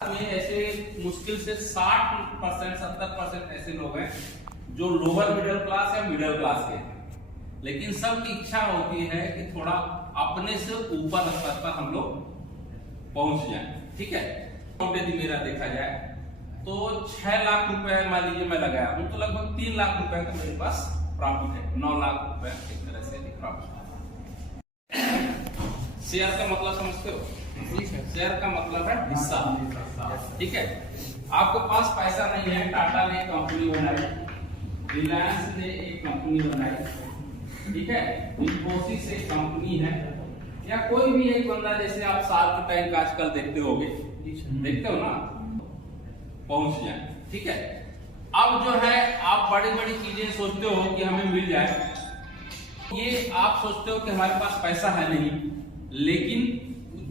में ऐसे मुश्किल से 60% 70% ऐसे लोग हैं जो लोअर मिडिल क्लास या मिडिल क्लास के हैं, लेकिन सबकी इच्छा होती है कि थोड़ा अपने से ऊपर स्तर पर हम लोग पहुंच जाएं। ठीक है, यदि मेरा देखा जाए तो 6 लाख रुपए मान लीजिए मैं लगाया हूं तो लगभग 3 लाख रुपए का मेरे पास प्रॉफिट है। 9 लाख रुपए एक तरह से प्रॉफिट है। शेयर का मतलब समझते हो? शेयर का मतलब है हिस्सा। ठीक है, आपके पास पैसा नहीं है, टाटा ने कंपनी बनाई, रिलायंस ने एक कंपनी बनाई, ठीक है, इन्फोसिस एक कंपनी है, या कोई भी एक बंदा, जैसे आप शार्क टैंक आजकल देखते होगे, देखते हो ना, पहुंच जाए। ठीक है, अब जो है आप बड़ी बड़ी चीजें सोचते हो कि हमें मिल जाए, ये आप सोचते हो कि हमारे पास पैसा है नहीं, लेकिन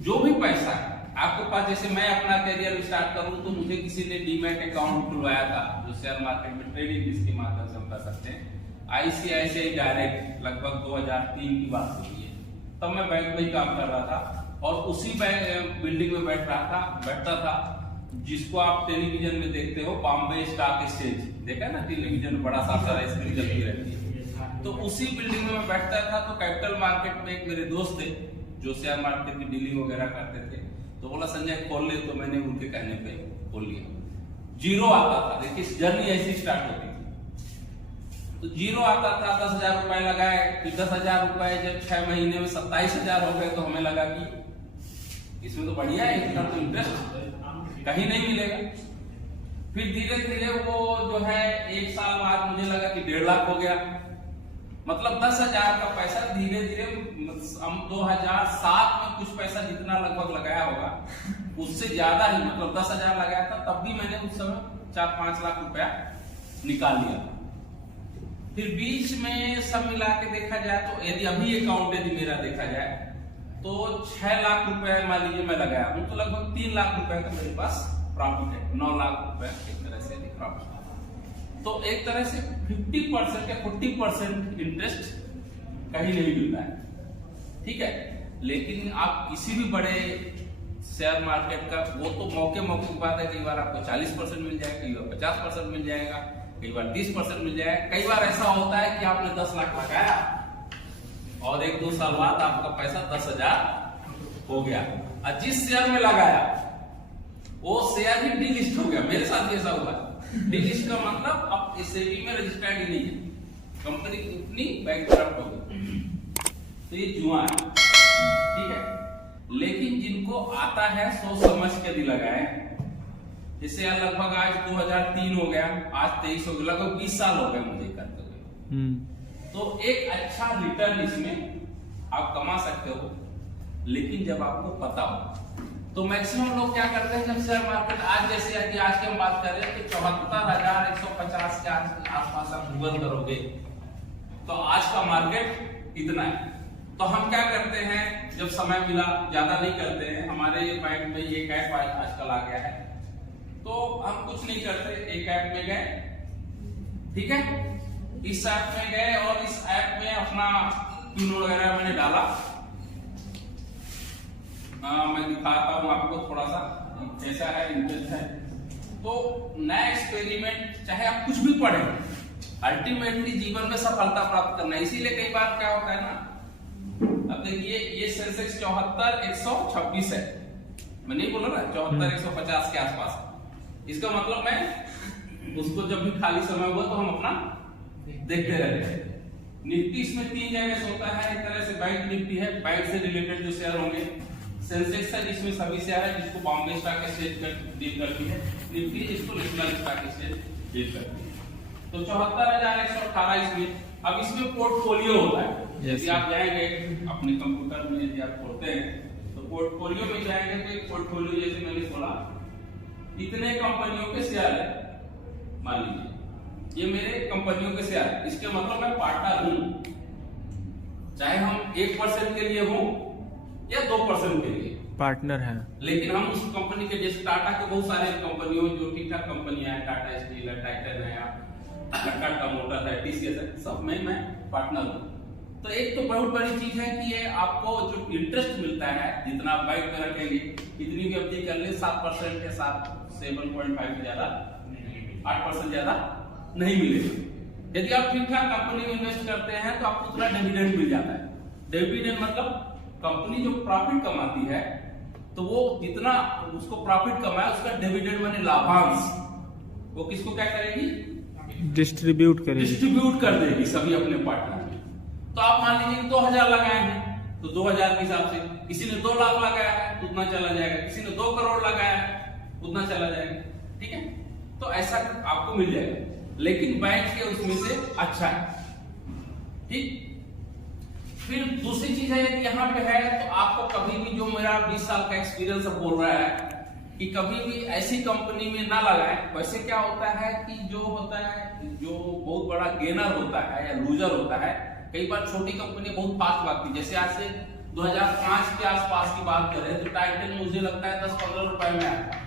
जो भी पैसा है आपके पास, जैसे मैं अपना करियर स्टार्ट करूं तो मुझे किसी ने डीमैट अकाउंट खुलवाया था, जो शेयर मार्केट में ट्रेडिंग जिसके माध्यम से हम कर सकते हैं। आईसीआईसीआई डायरेक्ट लगभग 2003 की बात होती है, तब मैं बैंक में ही काम कर रहा था और उसी बैंक बिल्डिंग में बैठता था जिसको आप टेलीविजन में देखते हो, बॉम्बे स्टॉक एक्सचेंज, देखा ना टेलीविजन में बड़ा सा सारा स्क्रीन चलती रहती है, तो उसी बिल्डिंग में मैं बैठता था। तो कैपिटल मार्केट में एक मेरे दोस्त थे जो शेयर मार्केट की डीलिंग वगैरह करते थे, तो बोला संजय खोल ले, तो मैंने उनके कहने पे खोल लिया। जीरो आता था, देखिए जर्नी ऐसी स्टार्ट होती थी, तो जीरो आता था, 10,000 रुपए लगाए, फिर 10,000 रुपए जब 6 महीने में 27,000 हो गए तो हमें लगा कि इसमें तो बढ़िया है, इतना तो इंटरेस्ट कहीं नहीं मिलेगा। फिर धीरे धीरे वो जो है 1 साल बाद मुझे लगा कि 1.5 लाख हो गया, मतलब 10,000 का पैसा धीरे धीरे हम 2007 में कुछ पैसा जितना लगभग लगाया होगा उससे ज्यादा ही, मतलब 10,000 लगाया था, तब भी मैंने उस समय 4-5 लाख रुपया निकाल लिया। फिर बीच में सब मिला के देखा जाए तो यदि अभी अकाउंट यदि मेरा देखा जाए तो 6 लाख रुपए मान लीजिए मैं लगाया हूं तो लगभग 3 लाख रुपए का मेरे पास प्रॉफिट है। 9 लाख रुपए एक तरह से प्रॉफिट है। तो एक तरह से 50% या 40% इंटरेस्ट कहीं नहीं मिलता है। ठीक है, लेकिन आप किसी भी बड़े शेयर मार्केट का, वो तो मौके मौके की बात है, कई बार आपको 40% मिल जाएगा, कई बार 50% मिल जाएगा, कई बार 30% मिल जाएगा। कई बार ऐसा होता है कि आपने 10 लाख लगाया और 1-2 साल बाद आपका पैसा 10,000 हो गया, और जिस शेयर में लगाया वो शेयर ही डीलिस्ट हो गया। मेरे साथ ऐसा हुआ। डीलिस्ट का मतलब अब एसएबी में रजिस्टर्ड ही नहीं है, कंपनी उतनी बैंकक्रप्ट हो गई, तो ये जुआ है। ठीक है, लेकिन जिनको आता है सोच समझ के भी लगाए, जैसे लगभग आज 2003 हो गया, आज 23 हो गया, लगभग 20 साल हो गए मुझे करते हुए, तो एक अच्छा रिटर्न इसमें आप कमा सकते हो, लेकिन जब आपको पता हो। तो मैक्सिमम लोग क्या करते हैं, जब शेयर मार्केट आज जैसे आज की हम बात कर रहे हैं कि 74,150 के आसपास आप गूगल करोगे तो आज का मार्केट इतना है। तो हम क्या करते हैं, जब समय मिला, ज्यादा नहीं करते हैं, हमारे बैंक में ये ऐप आजकल आ गया है, तो हम कुछ नहीं करते, एक ऐप में गए, ठीक है, इस ऐप में गए और इस ऐप में अपना पिन वगैरह मैंने डाला। मैं दिखाता हूं आपको थोड़ा सा कैसा है, इंटरेस्ट है। तो नया एक्सपेरिमेंट, चाहे आप कुछ भी पढ़ें, अल्टीमेटली जीवन में सफलता प्राप्त करना है। इसीलिए कई बार क्या होता है ना, अब देखिए ये सेंसेक्स 74,126 है, मैं नहीं बोला ना 74,150 के आसपास, इसका मतलब मैं उसको जब भी खाली समय हुआ तो हम अपना देखते रहते हैं। निफ्टी इसमें 3 जगह से होता है, एक तरह से बैंक निफ्टी है, बैंक से रिलेटेड जो शेयर होंगे, सेंसेक्स है जिसमें सभी शेयर है, जिसको बॉम्बे स्टॉक एक्सचेंज डील करती है, निफ्टी जिसको नेशनल स्टॉक एक्सचेंज डील करती है। तो 74,118 इसमें। अब इसमें पोर्टफोलियो होता है, यदि आप जाएंगे अपने कंप्यूटर में, यदि आप खोलते हैं तो पोर्टफोलियो में जाएंगे तो एक पोर्टफोलियो जैसे मैंने खोला, इतने कंपनियों के शेयर है, मान लीजिए ये मेरे कंपनियों के शेयर है, इसके मतलब मैं पार्टनर हूं, चाहे हम 1% के लिए हो या 2% के लिए पार्टनर है, लेकिन हम उस कंपनी के, जैसे टाटा के बहुत सारे कंपनियों जो ठीक ठाक कंपनियां हैं, टाटा स्टील है, टाइटन है, टाटा मोटर है, टीसीएस है, सब में मैं पार्टनर हूं। तो एक तो बहुत बड़ी चीज है कि ये आपको जो इंटरेस्ट मिलता है जितना आप बैंक में रखेंगे इतनी भी अवधि कर ले 7% के साथ 7.5 ज्यादा 8% ज्यादा नहीं मिलेगा। यदि आप ठीक ठाक कंपनी में इन्वेस्ट करते हैं तो आपको उतना डिविडेंड मिल जाता है। डिविडेंड मतलब कंपनी जो प्रॉफिट कमाती है तो वो जितना उसको प्रॉफिट कमाए उसका डिविडेंड माने लाभांश वो किसको क्या करेगी, डिस्ट्रीब्यूट कर देगी सभी अपने पार्टनर। तो आप मान लीजिए 2000 लगाए हैं तो 2000 के हिसाब से, किसी ने 2 लाख लगाया है तो उतना चला जाएगा, किसी ने 2 करोड़ लगाया है उतना चला जाएगा। ठीक है, तो ऐसा आपको मिल जाएगा, लेकिन बैंक के उसमें से अच्छा है। ठीक, फिर दूसरी चीज है यदि यहाँ पे है तो आपको कभी भी, जो मेरा 20 साल का एक्सपीरियंस बोल रहा है कि कभी भी ऐसी कंपनी में ना लगाएं। वैसे क्या होता है कि जो होता है, जो बहुत बड़ा गेनर होता है या लूजर होता है, कई बार छोटी कंपनी बहुत फास्ट भागती है। जैसे आज से 2005 के आसपास की बात करें तो टाइटन मुझे लगता है 10-15 रुपए में आता,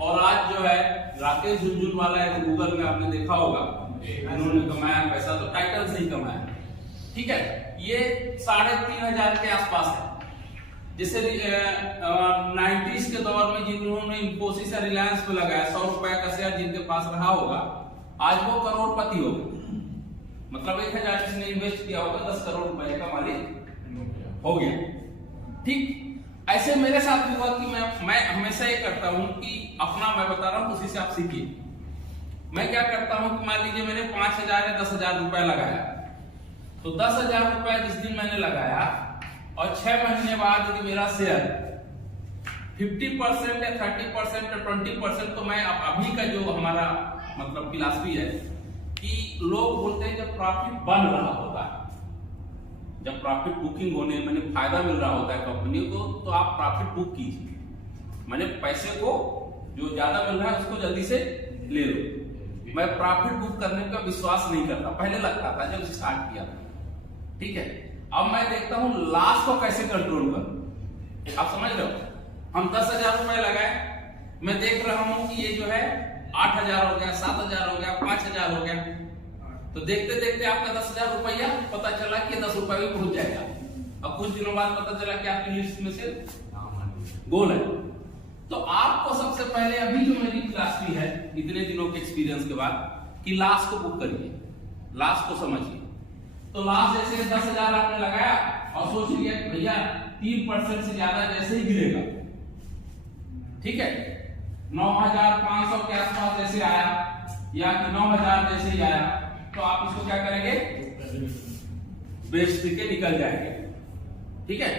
और आज जो है राकेश झुनझुनवाला है गूगल में आपने देखा होगा, उन्होंने कमाया पैसा तो टाइटन से ही कमाया। ठीक है, ये 3500 के आसपास है। जैसे 90s के दौर में जिन्होंने इंफोसिस या रिलायंस पे लगाया 100 रुपए का शेयर जिनके पास रहा होगा, आज वो करोड़पति हो गए। मतलब 1000 जिसने इन्वेस्ट किया होगा 10 करोड़ रुपए का मालिक हो गया। ठीक, ऐसे मेरे साथ भी हुआ कि मैं हमेशा ये करता हूं कि अपना मैं बता रहा हूं, उसी से आप सीखिए। मैं क्या करता हूं कि मान लीजिए मैंने 5000 या 10,000 रुपए लगाया, तो 10,000 रुपए जिस दिन मैंने लगाया और 6 महीने बाद यदि मेरा शेयर 50% या 30% या 20%, तो मैं अभी का जो हमारा मतलब फिलॉसफी है कि लोग बोलते हैं जब प्रॉफिट बन रहा होता है, जब प्रॉफिट बुकिंग होने मैंने फायदा मिल रहा होता है कंपनी को, तो आप प्रॉफिट बुक कीजिए। मैंने पैसे को जो ज्यादा मिल रहा है उसको जल्दी से ले लो। मैं प्रॉफिट बुक करने का विश्वास नहीं करता, पहले लगता था जब स्टार्ट किया। ठीक है, अब मैं देखता हूं लॉस को कैसे कंट्रोल करूं। आप समझ रहे हो, हम 10,000 रुपए लगाए, मैं देख रहा हूं कि ये जो है 8,000 हो गया, 7,000 हो गया, 5,000 हो गया, तो देखते देखते आपका 10,000 रुपया पता चला कि 10 रुपए में पहुंच जाएगा। अब कुछ दिनों बाद पता चला कि आपकी लिस्ट में से गोल है। तो आपको सबसे पहले अभी जो मेरी फिलॉसफी है इतने दिनों के एक्सपीरियंस के बाद, कि लॉस को बुक करिए, लॉस को समझिए। तो लॉस जैसे 10,000 आपने लगाया और सोच लिया कि भैया 3% से ज्यादा जैसे ही गिरेगा, ठीक है, 9,500 के आसपास जैसे आया या कि 9,000 जैसे ही आया, तो आप इसको क्या करेंगे, बेच के निकल जाएंगे। ठीक है,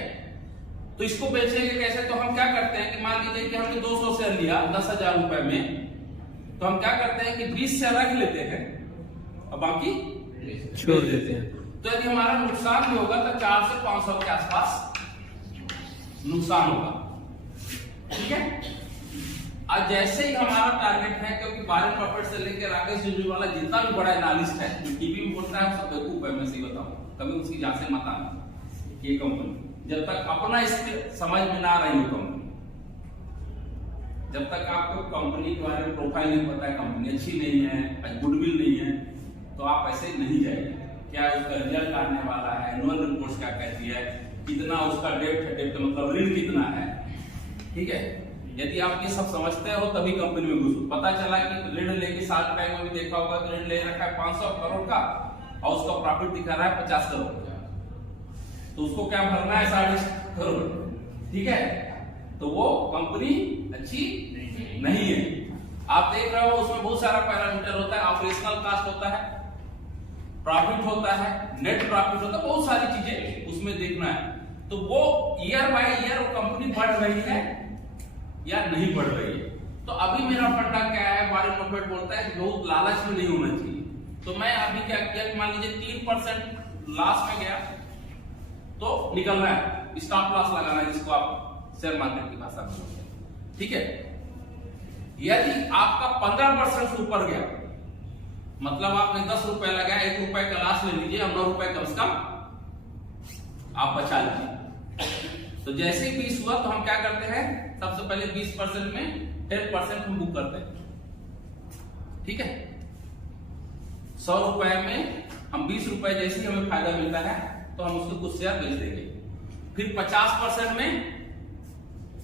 तो इसको बेचेंगे कैसे, तो हम क्या करते हैं कि मान लीजिए कि हमने 200 शेयर लिया 10,000 रुपए में, तो हम क्या करते हैं कि 20 शेयर रख लेते हैं और बाकी छोड़ देते हैं। तो यदि हमारा नुकसान भी होगा तो 400 से 500 के आसपास नुकसान होगा। ठीक है, आज जैसे ही हमारा टारगेट है, क्योंकि वॉरेन बफेट से लेकर राकेश झुनझुनवाला जितना भी बड़ा एनालिस्ट है जो टीवी में बोलता है सब बेवकूफ है, मैं सही बताऊं, कभी उसकी जांच से मत आना। ये कंपनी जब तक अपना इसके समझ में ना रही हो कंपनी, जब तक आपको कंपनी के बारे में प्रोफाइल नहीं पता है, कंपनी अच्छी नहीं है, गुडविल नहीं है, तो आप ऐसे नहीं जाइए। क्या उसका रिजल्ट आने वाला है, एनुअल रिपोर्ट्स क्या कहती है, कितना उसका डेप्थ मतलब ऋण कितना है। ठीक है, यदि आप ये सब समझते हो तभी कंपनी में घुसो। पता चला कि ऋण लेके साल टाइम में भी देखा होगा कि ऋण ले रखा है 500 करोड़ का और उसका प्रॉफिट दिखा रहा है 50 करोड़, तो उसको क्या भरना है 3.5 करोड़। ठीक है, तो वो कंपनी अच्छी नहीं है। आप देख रहे हो उसमें बहुत सारा पैरामीटर होता है, ऑपरेशनल कॉस्ट होता है, प्रॉफिट होता है, नेट प्रॉफिट होता है, बहुत सारी चीजें उसमें देखना है। तो वो ईयर बाय ईयर वो कंपनी बढ़ रही है या नहीं बढ़ रही है। तो अभी मेरा फंडा क्या है, वॉरेन बफेट बोलता है कि बहुत लालच में नहीं होना चाहिए। तो मैं अभी क्या किया, मान लीजिए 3% लॉस में गया तो निकलना है, स्टॉप लॉस लगाना है, जिसको आप शेयर मार्केट की भाषा में बोलते हैं। ठीक है, यदि आपका 15% से ऊपर गया, मतलब आपने 10 रुपए लगाया, 1 रुपए का लॉस ले लीजिए और 9 रुपए कम से कम आप बचा लीजिए। तो जैसे ही 20 हुआ तो हम क्या करते हैं, सबसे पहले 20% में 10% हम बुक करते हैं। ठीक है, 100 रुपए में हम 20 रुपए जैसे ही हमें फायदा मिलता है तो हम उसको कुछ शेयर बेच देंगे। फिर 50% में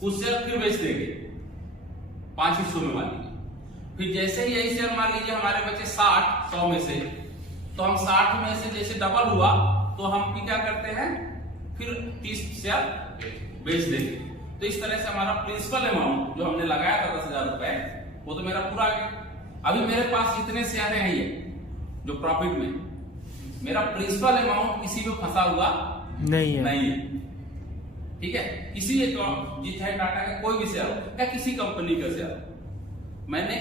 कुछ शेयर फिर बेच देंगे 5 हिस्सों में मान लीजिए। फिर जैसे ही यही शेयर मान लीजिए हमारे बचे 60 100 में से, तो हम 60 में से जैसे डबल हुआ तो हम भी क्या करते हैं फिर 30 शेयर बेच देंगे। तो इस तरह से हमारा प्रिंसिपल अमाउंट जो हमने लगाया था 10,000 रुपए वो तो मेरा पूरा आ गया। अभी मेरे पास जितने शेयर हैं ये जो प्रॉफिट में, मेरा प्रिंसिपल अमाउंट किसी में फंसा हुआ नहीं है। ठीक है, किसी एक चाहे टाटा का कोई भी शेयर हो या किसी कंपनी का शेयर हो, मैंने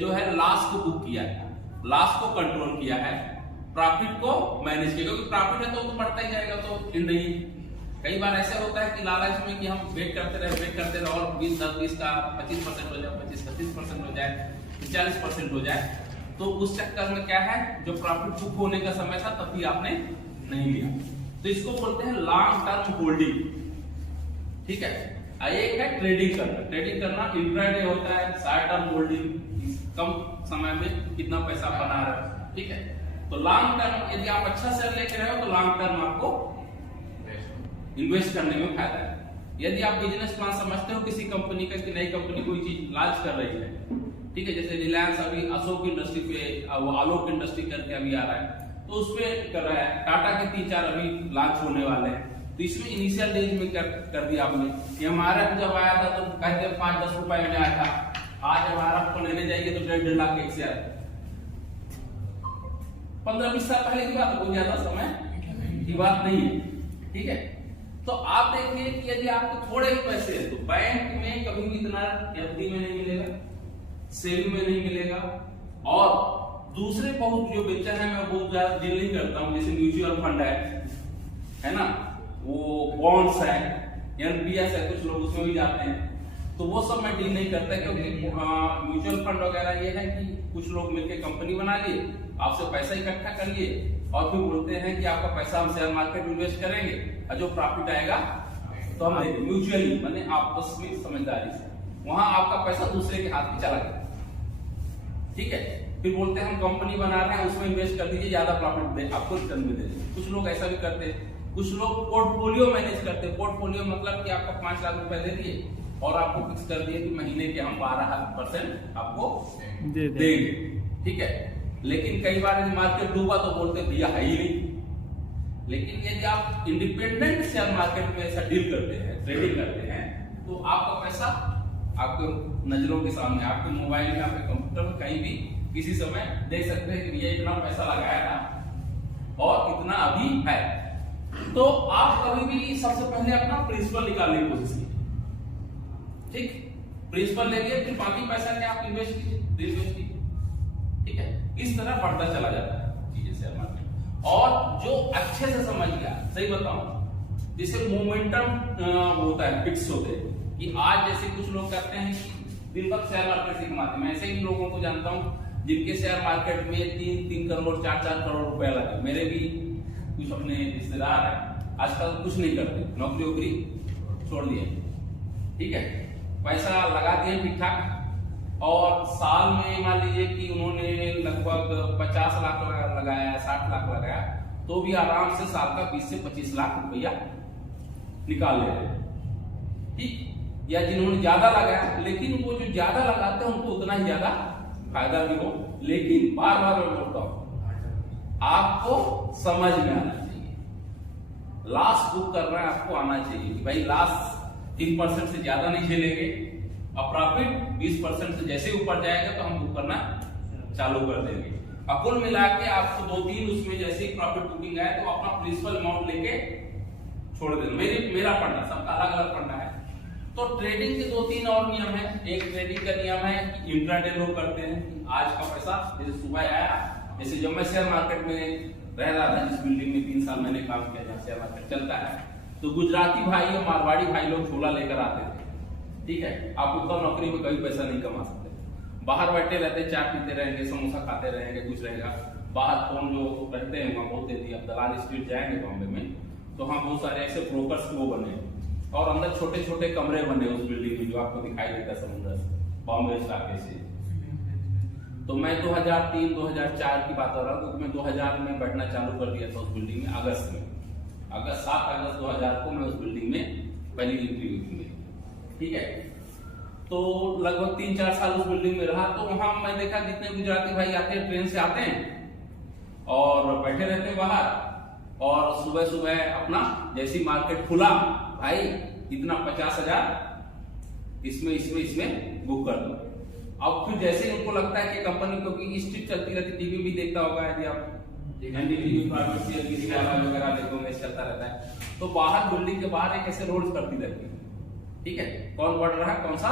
जो है लॉस को बुक किया है, लॉस को कंट्रोल किया है, प्रॉफिट को मैनेज किया, क्योंकि प्रॉफिट है तो बढ़ता ही जाएगा, तो नहीं। कई बार ऐसा होता है कि लालच में कि हम वेट करते रहे और 20 का 25% हो जाए, 25-30% हो जाए, 40% हो जाए, तो उस चक्कर में क्या है जो प्रॉफिट बुक होने का समय था तब भी आपने नहीं लिया। तो इसको बोलते हैं लॉन्ग टर्म होल्डिंग। ठीक है, एक है ट्रेडिंग करना। ट्रेडिंग करना इंट्राडे होता है, शॉर्ट टर्म होल्डिंग, कम समय में कितना पैसा बना रहे हो। ठीक है, तो लॉन्ग टर्म यदि आप अच्छा शेयर लेके रहे हो तो लॉन्ग टर्म आपको इन्वेस्ट करने में फायदा है। यदि आप बिजनेस प्लान समझते हो किसी कंपनी का कि नई कंपनी कोई चीज लॉन्च कर रही है, ठीक है, जैसे रिलायंस अभी अशोक इंडस्ट्री पे वो आलोक इंडस्ट्री करके अभी आ रहा है, तो उसमें कर रहा है, टाटा के 3-4 अभी लॉन्च होने वाले हैं, तो इसमें इनिशियल डेज में कर दिया आपने। ये हमारा जब आया था तो कहते 5-10 रुपए में आया था, आज हमारा आपको लेने जाएंगे तो 1.5 लाख एक शेयर। 15-20 साल पहले की बात है, कोई ज्यादा समय की बात नहीं है। ठीक है, तो आप देखिए कि यदि आपको थोड़े भी पैसे हैं तो बैंक में कभी भी इतना एफडी में नहीं मिलेगा, सेविंग में नहीं मिलेगा, और दूसरे बहुत जो वेंचर है मैं बहुत ज्यादा डील नहीं करता हूं, जैसे म्यूचुअल फंड है ना, वो बॉन्ड्स है, एनपीएस है, कुछ लोग उसमें भी जाते हैं, तो वो सब मैं डील नहीं करता, क्योंकि म्यूचुअल फंड वगैरह ये है कि कुछ लोग मिलकर कंपनी बना लिए, आपसे पैसा इकट्ठा कर लिए और फिर बोलते हैं कि आपका पैसा हम शेयर मार्केट में इन्वेस्ट करेंगे और जो प्रॉफिट आएगा तो हम देंगे। म्यूचुअली माने आपस में समझदारी से, वहां आपका पैसा दूसरे के हाथ में चला गया। ठीक है, फिर बोलते हैं हम कंपनी बना रहे हैं उसमें इन्वेस्ट कर दीजिए, ज्यादा प्रॉफिट दे आपको रिटर्न में दे। कुछ लोग ऐसा भी करते हैं, कुछ लोग पोर्टफोलियो मैनेज करते हैं। पोर्टफोलियो मतलब कि आपको 5 लाख रुपए दे दिए और आपको फिक्स कर दिए कि महीने के हम 12% आपको देंगे। ठीक है, लेकिन कई बार यदि मार्केट डूबा तो बोलते भैया है ही नहीं। लेकिन यदि आप इंडिपेंडेंट शेयर मार्केट में ऐसा डील करते हैं, ट्रेडिंग करते हैं, तो आपका पैसा आपके नजरों के सामने, आपके मोबाइल में, आपके कंप्यूटर में, कहीं भी किसी समय देख सकते हैं कि भैया इतना पैसा लगाया था और इतना अभी है। तो आप कभी भी सबसे पहले अपना प्रिंसिपल निकालने की कोशिश कीजिए। ठीक, प्रिंसिपल ले लिए, फिर बाकी पैसा क्या आप इन्वेस्ट कीजिए। ठीक है, इस तरह बढ़ता चला जाता है चीजें शेयर मार्केट। और जो अच्छे से समझ गया, सही बताऊं, जैसे मोमेंटम होता है, फिक्स होते हैं कि आज जैसे कुछ लोग कहते हैं कि दिन भर शेयर मार्केट से कमाते हैं। मैं ऐसे ही लोगों को जानता हूं जिनके शेयर मार्केट में 3-3 करोड़ 4-4 करोड़ रुपए लगे। मेरे भी कुछ अपने रिश्तेदार हैं, आजकल कुछ नहीं करते, नौकरी वोकरी छोड़ दिए। ठीक है, पैसा लगा दिए ठीक ठाक, और साल में मान लीजिए कि उन्होंने लगभग 50 लाख लगाया, 60 लाख लगाया, तो भी आराम से साल का 20 से 25 लाख रुपया निकाल ले रहे हैं। ठीक, या जिन्होंने ज्यादा लगाया, लेकिन वो जो ज्यादा लगाते हैं उनको उतना ही ज्यादा फायदा भी हो। लेकिन बार बार मैं बोलता हूं, आपको समझ में आना चाहिए, लॉस बुक कर रहे हैं आपको आना चाहिए कि भाई लॉस 3% से ज्यादा नहीं झेलेंगे, और प्रॉफिट 20% से जैसे ऊपर जाएगा तो हम बुक करना चालू कर देंगे। और कुल मिला के आपको 2-3 उसमें जैसे ही प्रॉफिट बुकिंग आए तो अपना प्रिंसिपल अमाउंट लेके छोड़ देना। मेरा पढ़ना, सबका अलग अलग पढ़ना है। तो ट्रेडिंग के 2-3 और नियम है। एक ट्रेडिंग का नियम है कि इंट्राडे लोग करते हैं, आज का पैसा जैसे सुबह आया, जैसे जब मैं शेयर मार्केट में रह रहा था, जिस बिल्डिंग में 3 साल मैंने काम किया जहाँ शेयर मार्केट चलता है, तो गुजराती भाई और मारवाड़ी भाई लोग झोला लेकर आते थे। ठीक है, आप उत्तर नौकरी में कभी पैसा नहीं कमा सकते, बाहर बैठे रहते, चाय पीते रहेंगे, समोसा खाते रहेंगे, कुछ रहेगा। बाहर फोन जो रहते हैं वहाँ बहुत देती है। अब दलाल स्ट्रीट जाएंगे बॉम्बे में तो वहाँ बहुत सारे ऐसे ब्रोकर्स वो बने, और अंदर छोटे छोटे कमरे बने उस बिल्डिंग में जो आपको दिखाई देता है समुद्र से, बॉम्बे इलाके से। तो मैं 2003-2004 की बात हो रहा हूँ, तो मैं 2000 में बैठना चालू कर दिया था उस बिल्डिंग में, अगस्त में। अगस्त 7 अगस्त 2000 को मैं उस बिल्डिंग में पहली इंटरव्यू दी मेरी, ठीक है। तो लगभग 3-4 साल उस बिल्डिंग में रहा। तो वहां मैं देखा जितने गुजराती भाई आते हैं ट्रेन से आते हैं और बैठे रहते हैं बाहर, और सुबह सुबह अपना जैसी मार्केट खुला, भाई इतना 50,000 इसमें बुक कर दो। अब फिर जैसे उनको लगता है कि कंपनी, क्योंकि स्ट्रीट चलती रहती, टीवी भी देखता होगा यदि आप वगैरह देखोगे चलता रहता है, तो बाहर बिल्डिंग के बाहर एक ऐसे रोड करती रहती है, ठीक है। कौन बढ़ रहा है, कौन सा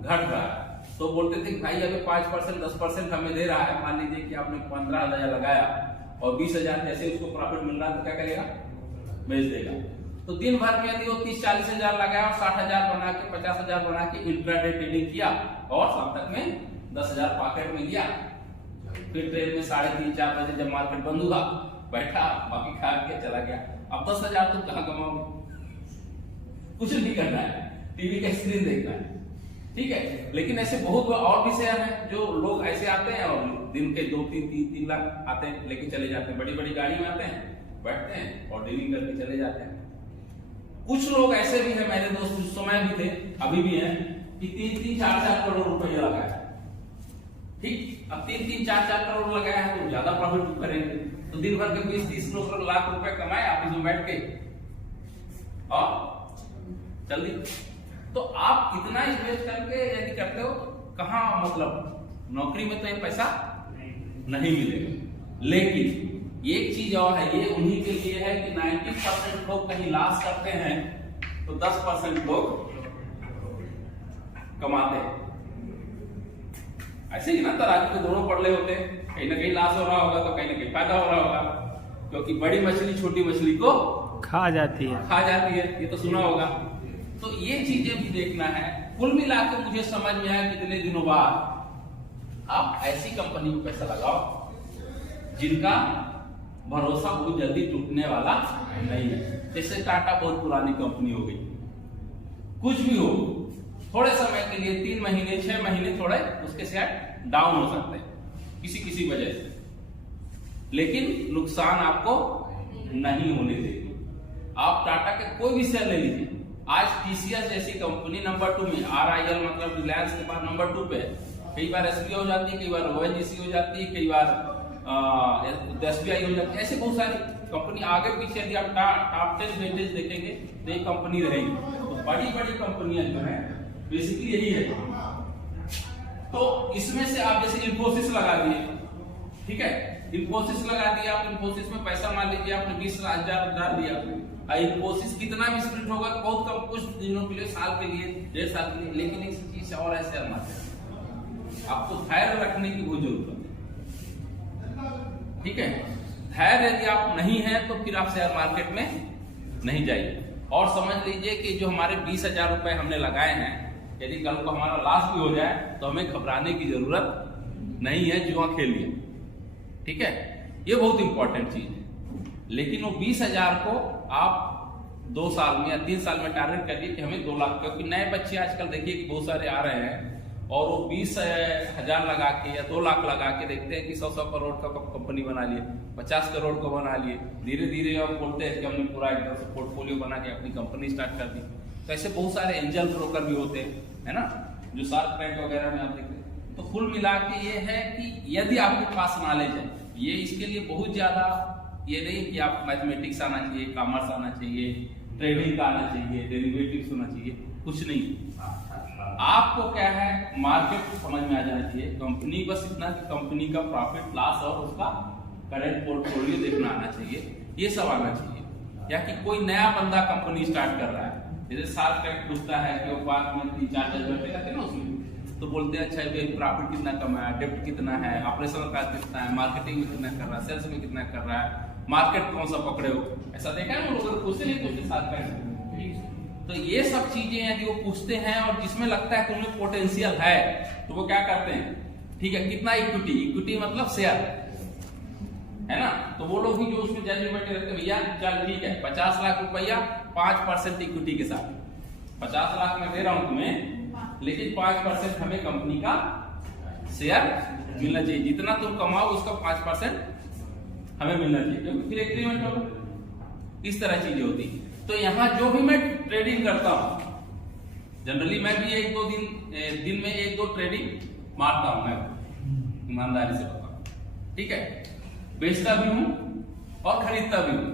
घट रहा है। तो बोलते थे भाई अगर 5% 10% हमें दे रहा है, मान लीजिए कि आपने 15,000 लगाया और 20,000 जैसे उसको प्रॉफिट मिल रहा है तो क्या करेगा, बेच देगा। तो दिन भर में यदि वो 30-40 हजार लगाया और 60,000 बना के 50,000 बना के इंट्राडे ट्रेडिंग किया और शाम तक में 10,000 पॉकेट में लिया, फिर ट्रेन में 3:30-4 बजे जब मार्केट बंद हुआ बैठा, बाकी खा के चला गया। अब 10,000 तुम कहां कमाओगे, कुछ नहीं करना है, टीवी का स्क्रीन देखना है, ठीक है। लेकिन ऐसे बहुत और भी शेयर हैं जो लोग ऐसे आते हैं और दिन के 2-3 लाख आते हैं लेके चले जाते हैं, बड़ी बड़ी गाड़ी में आते हैं, बैठते हैं और डीलिंग करके चले जाते हैं। कुछ लोग ऐसे भी हैं, मेरे दोस्त उस समय भी थे, अभी भी हैं, कि 3-4 करोड़ रुपए लगाया, ठीक। अब 3-4 करोड़ लगाया है तो ज्यादा प्रॉफिट करेंगे, तो दिन भर के 20-30 लाख रुपए कमाए ऑफिस में बैठ के और जल्दी। तो आप कितना इन्वेस्ट करके यदि करते हो, कहां मतलब नौकरी में तो ये पैसा नहीं मिलेगा। लेकिन एक चीज और है, ये उन्हीं के लिए है कि 90% लोग कहीं लॉस करते हैं तो 10% लोग कमाते हैं। ऐसे ही ना तराजू के दोनों पड़ले होते हैं, कहीं ना कहीं लॉस हो रहा होगा तो कहीं ना कहीं फायदा हो रहा होगा, क्योंकि बड़ी मछली छोटी मछली को खा जाती है, ये तो सुना होगा। तो ये चीजें भी देखना है। कुल मिला के मुझे समझ में आया कितने दिनों बाद आप ऐसी कंपनी में पैसा लगाओ जिनका भरोसा बहुत जल्दी टूटने वाला नहीं है। जैसे टाटा बहुत पुरानी कंपनी हो गई, कुछ भी हो, थोड़े समय के लिए 3 महीने 6 महीने थोड़े उसके शेयर डाउन हो सकते हैं किसी वजह से, लेकिन नुकसान आपको नहीं होने देगी। आप टाटा के कोई भी शेयर ले लीजिए, आज टीसीएस जैसी कंपनी नंबर 2 में, RIL मतलब रिलायंस के बाद नंबर 2 पे, कई बार SBI हो जाती है, कई बार ONGC हो जाती है, कई बार SBI हो जाती है, ऐसे बहुत सारी कंपनी आगे पीछे यदि आप टॉप 10 वेटेज देखेंगे तो एक कंपनी रहेगी। तो बड़ी बड़ी कंपनियां जो है बेसिकली यही है। तो इसमें से आप जैसे इंफोसिस लगा दिए, ठीक है, इंफोसिस लगा दिया, आप इंफोसिस में पैसा मान लीजिए आपने 20,000 डाल दिया, इंफोसिस कितना भी स्प्लिट होगा तो बहुत कम, कुछ दिनों के लिए, साल के लिए, 1.5 साल के लिए। लेकिन एक चीज और है शेयर मार्केट, आपको धैर्य रखने की बहुत जरूरत है, ठीक है। धैर्य यदि आप नहीं है तो फिर आप शेयर मार्केट में नहीं जाइए। और समझ लीजिए कि जो हमारे 20,000 रुपए हमने लगाए हैं, यदि कल को हमारा लॉस भी हो जाए तो हमें घबराने की जरूरत नहीं है, जुआ खेलिए, ठीक है। ये बहुत इंपॉर्टेंट चीज है। लेकिन वो 20,000 को आप 2 साल में या 3 साल में टारगेट करिए कि हमें 2 लाख, क्योंकि नए बच्चे आजकल देखिए बहुत सारे आ रहे हैं और वो 20,000 लगा के या 2 लाख लगा के देखते हैं कि 100 करोड़ का कंपनी बना लिए, 50 करोड़ को बना लिए, धीरे धीरे और बोलते हैं कि हमने पूरा एकदम से पोर्टफोलियो बना के अपनी कंपनी स्टार्ट कर दी। तो ऐसे बहुत सारे एंजल ब्रोकर भी होते हैं, है ना, जो शार्क टैंक वगैरह में आप देखते हैं। तो कुल मिला के ये है कि यदि आपके पास नॉलेज है, ये इसके लिए बहुत ज्यादा ये नहीं कि आप मैथमेटिक्स आना चाहिए, कॉमर्स आना चाहिए, ट्रेडिंग का आना चाहिए, डेरिवेटिव्स होना चाहिए, कुछ नहीं। आपको क्या है, मार्केट को समझ में आ जाना चाहिए, कंपनी बस इतना कि कंपनी का प्रॉफिट लॉस और उसका करंट पोर्टफोलियो देखना आना चाहिए, ये सब आना चाहिए। या कि कोई नया बंदा कंपनी स्टार्ट कर रहा है, जैसे शार्क टैंक पूछता है कि वो पार्क में 3-4 जज बैठे ना उसमें, तो बोलते हैं अच्छा भाई प्रॉफिट कितना कमाया, डेप्ट कितना है, ऑपरेशनल कॉस्ट कितना है, मार्केटिंग में कितना कर रहा है, सेल्स में कितना कर रहा है, मार्केट कौन सा पकड़े हो, ऐसा देखा है ना लोग पूछते नहीं, पूछते शार्क टैंक। तो ये सब चीजें यदि वो पूछते हैं और जिसमें लगता है कि उनमें पोटेंशियल है तो वो क्या करते हैं, ठीक है, कितना इक्विटी, इक्विटी मतलब शेयर, है ना, तो वो लोग भी जो उसमें जज में बैठे रहते हैं, भैया चल ठीक है 50 लाख रुपया 5% इक्विटी के साथ, 50 लाख मैं दे रहा हूं तुम्हें, लेकिन 5% हमें कंपनी का शेयर मिलना चाहिए, जितना तुम कमाओ उसका 5% हमें मिलना चाहिए, क्योंकि फिर एग्रीमेंट होगा। इस तरह चीजें होती। तो यहाँ जो भी मैं ट्रेडिंग करता हूँ, जनरली मैं भी एक दो दिन में एक दो ट्रेडिंग मारता हूँ, मैं ईमानदारी से बताऊँ, ठीक है। बेचता भी हूँ और खरीदता भी हूँ,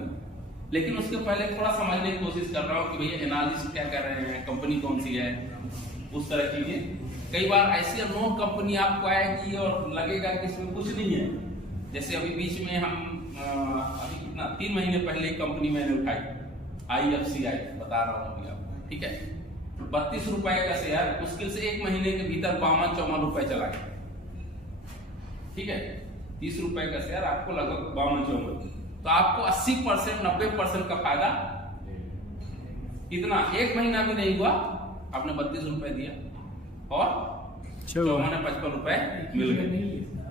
लेकिन उसके पहले थोड़ा समझने की कोशिश कर रहा हूँ कि भैया एनालिस्ट क्या कर रहे हैं, कंपनी कौन सी है, उस तरह चीजें। कई बार ऐसी अननोन कंपनी आपको आएगी और लगेगा कि इसमें कुछ नहीं है। जैसे अभी बीच में हम अभी कितना 3 महीने पहले एक कंपनी मैंने उठाई, IFCI बता रहा हूँ अभी आपको, ठीक है। 32 रुपए का शेयर मुश्किल से 1 महीने के भीतर 52-54 रुपए चला गया, ठीक है। 30 रुपए का शेयर आपको लगभग 52-54, तो आपको 80% 90% का फायदा कितना, 1 महीना भी नहीं हुआ, आपने 32 रुपए दिया और 54-55 रुपए मिल गए,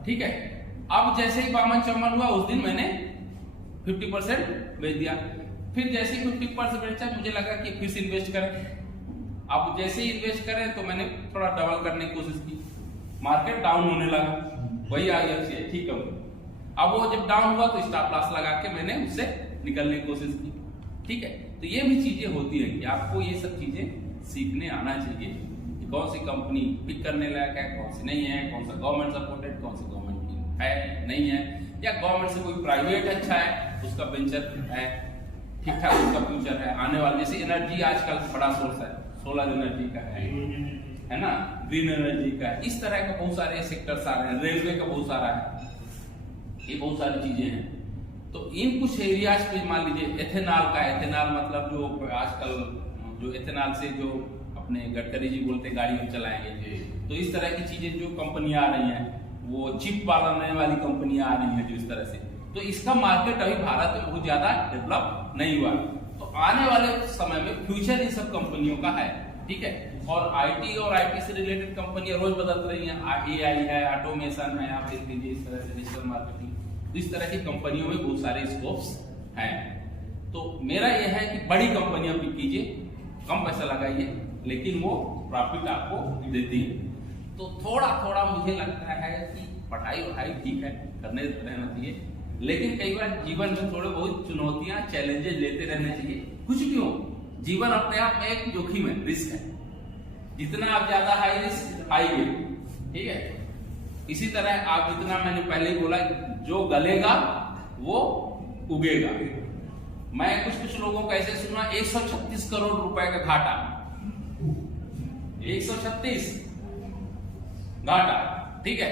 ठीक है। अब जैसे ही 52-54 हुआ, उस दिन मैंने 50% बेच दिया। फिर जैसे ही 50% बेचा, मुझे लगा कि फिर से इन्वेस्ट करें। अब जैसे ही इन्वेस्ट करें तो मैंने थोड़ा डबल करने की कोशिश की, मार्केट डाउन होने लगा, वही IFCI ठीक है। अब वो जब डाउन हुआ तो स्टॉप लॉस लगा के मैंने उससे निकलने की कोशिश की, ठीक है। तो ये भी चीजें होती है कि आपको ये सब चीजें सीखने आना चाहिए कि कौन सी कंपनी पिक करने लायक है, कौन सी नहीं है, कौन सा गवर्नमेंट सपोर्टेड, कौन सी गवर्नमेंट की है नहीं है, या गवर्नमेंट से कोई प्राइवेट अच्छा है, उसका वेंचर है, ठीक ठाक उसका फ्यूचर है आने वाले। जैसे एनर्जी आजकल बड़ा सोर्स है, सोलर एनर्जी का है ना, ग्रीन एनर्जी का है, इस तरह के बहुत सारे सेक्टर्स आ रहे हैं, रेलवे का बहुत सारा है, ये बहुत सारी चीजें हैं। तो इन कुछ एरियाज पे मान लीजिए एथेनॉल का, एथेनॉल मतलब जो आजकल जो एथेनॉल से जो अपने गडकरी जी बोलते हैं गाड़ी में चलाएंगे, तो इस तरह की चीजें जो कंपनियां आ रही हैं, वो चिप बनाने वाली कंपनियां आ रही हैं जो इस तरह से, तो इसका मार्केट अभी भारत में बहुत ज्यादा डेवलप नहीं हुआ। तो आने वाले समय में फ्यूचर इन सब कंपनियों का है, ठीक है। और IT और IT से रिलेटेड कंपनियां रोज बदल रही हैं, AI है, ऑटोमेशन है, आप देख लीजिए इस तरह से डिजिटल मार्केटिंग, तो इस तरह की कंपनियों में बहुत सारे स्कोप्स हैं। तो मेरा यह है कि बड़ी कंपनियां पिक कीजिए, कम पैसा लगाइए, लेकिन वो प्रॉफिट आपको देती है। तो थोड़ा थोड़ा मुझे लगता है कि पढ़ाई वढ़ाई ठीक है, करने रहना चाहिए, लेकिन कई बार जीवन में थोड़े बहुत चुनौतियां, चैलेंजेस लेते रहने चाहिए। कुछ भी हो, जीवन अपने आप में एक जोखिम है, रिस्क है, जितना आप ज्यादा हाई रिस्क हाई गेन, ठीक है। इसी तरह आप जितना, मैंने पहले ही बोला, जो गलेगा वो उगेगा। मैं कुछ लोगों को ऐसे सुना 136 करोड़ रुपए का घाटा, 136 घाटा, ठीक है।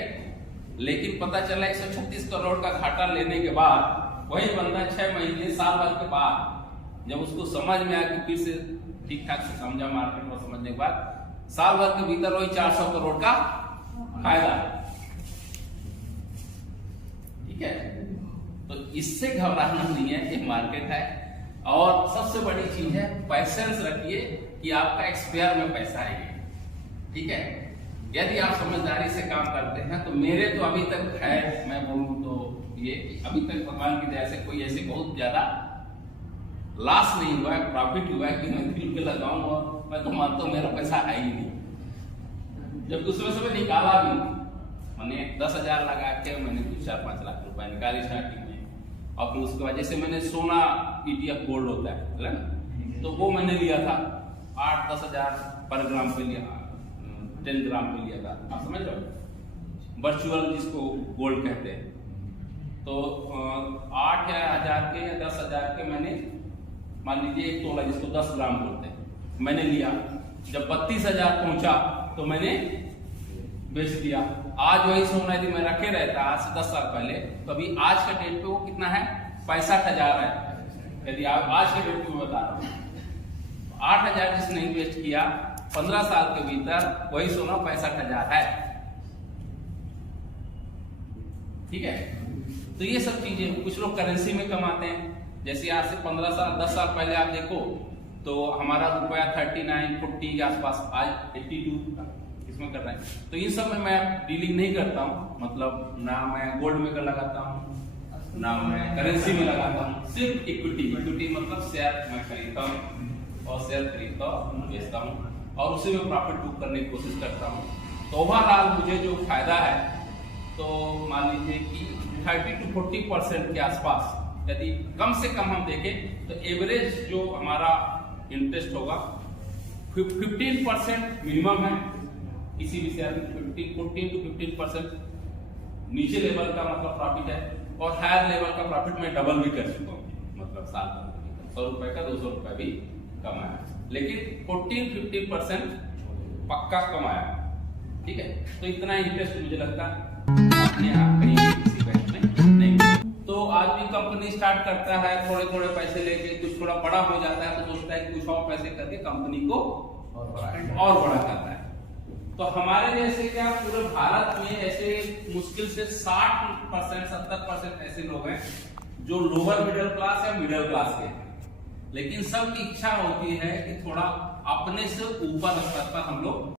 लेकिन पता चला 136 करोड़ का घाटा लेने के बाद वही बंदा 6 महीने साल भर के बाद जब उसको समझ में आया कि फिर से ठीक ठाक से समझा मार्केट को, समझने के बाद साल भर के भीतर वही 400 करोड़ का फायदा, ठीक है। तो इससे घबराना नहीं है, ये मार्केट है। और सबसे बड़ी चीज है पैसेंस रखिए कि आपका एक्सपायर में पैसा आएगा, ठीक है। यदि आप समझदारी से काम करते हैं तो मेरे तो अभी तक है, मैं बोलूं तो ये अभी तक भगवान की दया से कोई ऐसे बहुत ज्यादा लॉस नहीं हुआ है, प्रॉफिट हुआ है कि मैं दिल पे लगाऊं और मैं तो मानता हूं मेरा पैसा है ही नहीं। जब दूसरे से निकाला भी, मैंने 10,000 लगा के मैंने कुछ 4-5 लाख रुपए निकाली स्टार्टिंग में, और फिर उसके बाद जैसे मैंने सोना ETF गोल्ड होता है ना, तो वो मैंने लिया था 8-10 हजार पर ग्राम पे लिया, 10 ग्राम पे लिया था, आप समझ रहे हो, वर्चुअल जिसको गोल्ड कहते हैं। तो 8 हजार के या 10 हजार के मैंने, मान लीजिए 1 तोला जिसको 10 ग्राम बोलते हैं, मैंने लिया। जब 32,000 पहुंचा तो मैंने बेच दिया। आज वही सोना यदि मैं रखे रहता आज से 10 साल पहले, तो अभी आज के डेट पे वो कितना है, 65,000 है। यदि आप आज के डेट पे बता रहा हूं, 8,000 जिसने इन्वेस्ट किया 15 साल के भीतर वही सोना 65,000 है, ठीक है। तो ये सब चीजें, कुछ लोग करेंसी में कमाते हैं। जैसे आज से 15 साल 10 साल पहले आप देखो तो हमारा रुपया 39-40 के आसपास, आज 82 इसमें कर रहे हैं। तो इन सब में मैं डीलिंग नहीं करता हूँ, मतलब ना मैं गोल्ड में लगाता हूँ, ना मैं करेंसी में लगाता हूँ, सिर्फ इक्विटी मतलब शेयर मैं खरीदता हूँ और शेयर खरीदता हूँ, बेचता हूँ और उसी में प्रॉफिट बुक करने की कोशिश करता हूँ। तो ओवरऑल मुझे जो फायदा है, तो मान लीजिए कि 30 to 40% के आसपास यदि कम से कम हम देखें तो एवरेज जो हमारा इंटरेस्ट होगा 15% मिनिमम है किसी भी शेयर में। 14 to 15% नीचे लेवल का मतलब प्रॉफिट है, और हायर लेवल का प्रॉफिट मैं डबल भी कर चुका हूँ, मतलब साल में 100 रुपए का 200 रुपए भी कमाया, लेकिन 14-15% पक्का कमाया। ठीक है, तो इतना इंटरेस्ट मुझे लगता है अपने यहाँ कहीं किसी बैंक में नहीं। तो आदमी कंपनी स्टार्ट करता है थोड़े थोड़े पैसे लेके, कुछ थोड़ा बड़ा हो जाता है तो सोचता है कि कुछ और पैसे करके कंपनी को और बड़ा करना है। तो हमारे जैसे क्या पूरे भारत में ऐसे मुश्किल से 60% 70% ऐसे लोग हैं जो लोअर मिडिल क्लास या मिडिल क्लास के हैं, लेकिन सबकी इच्छा होती है कि थोड़ा अपने से ऊपर स्तर पर हम लोग